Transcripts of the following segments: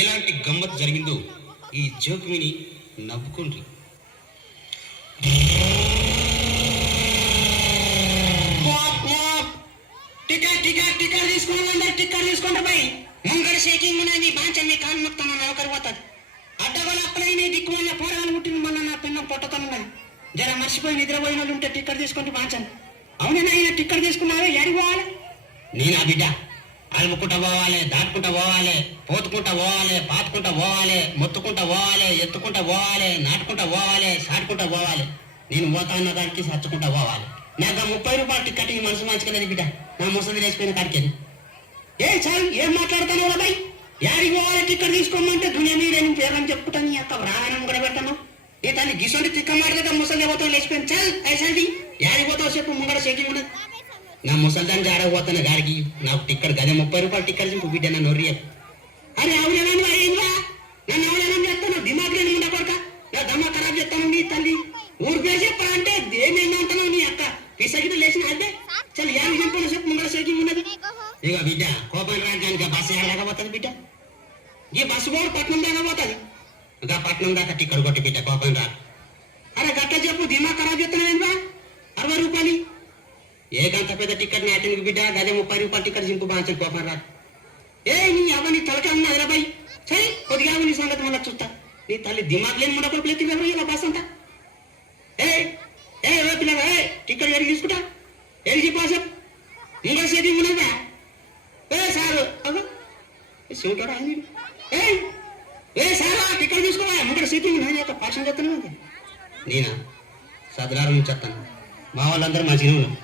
ఎలాంటి గమ్మత్ జరిగిందో ఈ జోక్ విని నవ్వుకోండి. టికెట్ తీసుకోండి, టికెట్ తీసుకుంటా పోయి ముంగడ షేకింగ్ ఉన్నది బాంచం మీ కాలు మొత్తాను నౌకరు పోతుంది. అడ్డగోలు అప్పుడైనా దిక్కు వల్ల పోరాలు పుట్టిన మొన్న నా పిన్న పొట్టతోన్నది. జర మర్చిపోయి నిద్రపోయిన వాళ్ళు ఉంటే టికెట్ తీసుకుంటే బాంచండి. అవునైనా టికెట్ తీసుకున్నావే ఎడికి పోవాలి? నేనా బిడ్డ అలుముకుంటా పోవాలి, దాటుకుంటా పోవాలి, పోతుకుంటా పోవాలి, పాతుకుంటా పోవాలి, మొత్తుకుంటా పోవాలి, ఎత్తుకుంటా పోవాలి, నాటుకుంటా పోవాలి, సాటుకుంటా పోవాలి. నేను పోతా అన్న దానికి సచ్చుకుంటా పోవాలి. నాకు 30 రూపాయలు టికెట్ ఈ మనసు మంచుకోలేదు బిడ్డ. నా ముసలి లేచిపోయిన కాడికేది. చాలు ఏం మాట్లాడతాను బాయ్? యాడికి పోవాలి టికెట్ తీసుకోమంటే దునియా మీద నేను పేరని చెప్పుకుంటాను. నీ అక్క రామాయణం కూడా పెడతాను. ఏ తల్లి గిసోంటి తిక్క మాట్లాడతా ముసలి పోతావు లేచిపోయాను. చాలు అయిసండి యాడికి పోతావు చెప్పు. ముంగడ షేకింగ్ ఉండదు. నా ముసల్దాన్ని ఆడకపోతున్న గారికి నాకు టికెట్ గదే 30 రూపాయలు టికెట్ చింపు బిడ్డ నన్ను నొర్రి. అరే అవునా ఏంగా నన్ను ఎవరైనా చేస్తాను దిమాగ్ లేని ఉండకూడక నా దమ్మ ఖరాబ్ చేస్తాను. నీ తల్లి ఊరు పేరు చెప్పరా అంటే దేనేందో అంటున్నావు. నీ అక్క పిసగిట లేచిన అదే చల్ యాభై చెప్పను చెప్పు. ముంగడ షేకింగ్ ఉన్నది. ఇక బిడ్డ కోపం రాజ్యానికి బస్సు ఎడలేకపోతుంది బిడ్డ. ఈ బస్సు కూడా పట్నం దాకా పోతుంది. ఇంకా పట్నం దాకా టికెట్ కొట్టి బిడ్డ కోపం రా. అరే గట్ల చెప్పు దిమాగ్ ఖరాబ్ చేస్తున్నావు ఏంటా? 60 రూపాయలు ఏ గంట పెద్ద టికెట్ నాటింది బిడ్డ. గదే 30 రూపాయలు టికెట్ చింపు బాగా కోపం రా. నీ అవన్నీ తలకే ఉన్నది రా బాయ్. సరే కొద్దిగా నీ సంగతి మళ్ళీ చూస్తా. నీ తల్లి దిమాగ్ లేని ముందు ప్లేతి ఇలా బస్ అంతా. పిల్లగా టికెట్ ఎడికి తీసుకుంటా ఎడికి పాసం ఇంకా షేకింగ్ ఉన్నదా? సారు చూటారా సారా టికెట్ తీసుకోవా ముంగడ షేకింగ్ ఉన్నది. యొక్క పాసం చెప్తాను నేనా సదరారం చెప్తాను. మా వాళ్ళందరూ మంచిగా ఉన్నారు.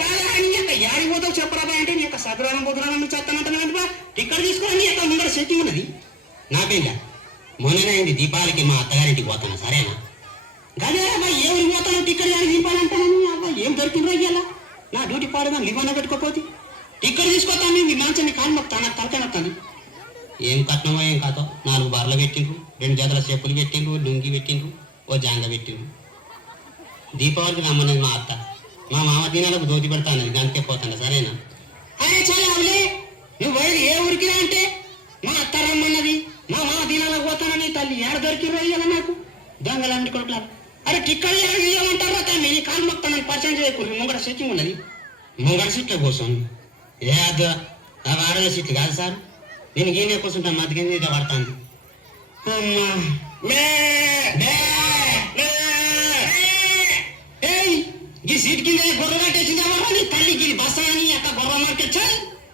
కాదా నీ యొక్క యాడికి పోతావు చెప్పరాబా అంటే నీ యొక్క సదరానం బుధరానం చేస్తానంటాను. టికెట్ తీసుకోవాలి నీ యొక్క ముంగడ షేకింగ్ ఉన్నది. నా పేళ్ళ మొన్ననే అయింది దీపావళికి మా అత్తగారింటికి పోతాను. సరేనా? గదే అబ్బా ఏ ఊరికి పోతాను టికెట్ కానీ దీపాలంటాను. అబ్బా ఏం దొరికిందో ఇయ్యాల నా డ్యూటీ పాడుగా లివాన పెట్టుకోపోతే టికెట్ తీసుకోతాను. మీ మంచి కాలు మొత్తాను నాకు తలకాయ నొత్తాను. ఏం కట్నమో ఏం కాదో 4 బార్లు పెట్టిండ్రు, 2 జతల చెప్పులు పెట్టిండ్రు, లుంగి పెట్టిండ్రు, ఓ జాంగ పెట్టిండ్రు. దీపావళికి రమ్మన్నది మా అత్త. మా మామ దినాలకు దోతి పెడతాను దానికే పోతాను. సరేనా? అరే చాలా అవులే నువ్వు పోయేది ఏ ఊరికి అంటే మా అత్త రమ్మన్నది. మా మామ దినాలకు పోతానని తల్లి ఏడ దొరికిర్రో ఇయ్యాల నాకు దొంగలాంటి కొడుకులా. అరే టిక్కెట్ ఇవ్వమంటారా నీ కాలు మొత్తాను పరిచయం చేయకూడదు. ముంగడ సీట్లు ఉన్నది. ముంగడ సీట్లో కూర్చోండి. అదో వాడల సీట్లు కాదు సార్. నేను గీనే కూర్చుంటాను. మధ్యకి ఇదే పడతాను. ఈ సీట్ కింద గొర్రె కట్టేసింది ఎవరు? నీ తల్లికి బస్సు అని అక్క గొర్రె మార్కెట్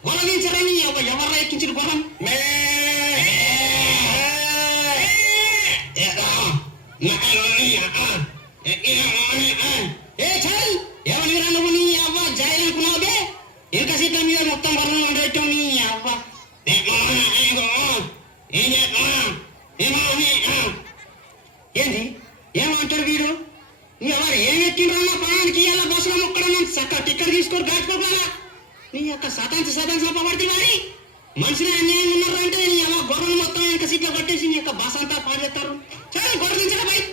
గొర్రెదించరని ఎవరు ఎక్కించిన గొర్రెం ఎవరి నువ్వు నీ అవ్వ జాయి అనుకున్నావుదే. ఇంకా సీట్ల మీద మొత్తం గొర్రెం వండేట్టావు నీ అవ్వ. ఏంది ఏమంటాడు వీడు? ఎవరు ఏం ఎక్కిండ్రన్నా ప్రాణానికి ఇలా బస్సులో మొక్కడన్నా చక్క టికెట్ తీసుకొని దాచుకోగలరా? నీ యొక్క సతాంశ పడితే కానీ మనుషులు అన్యాయం ఉన్నారంటే నీ అలా గొర్రెలు మొత్తం ఇంకా సీట్లో కట్టేసి నీ యొక్క బస్ అంతా పాడేస్తారు. సరే గొర్రె దించడం బయట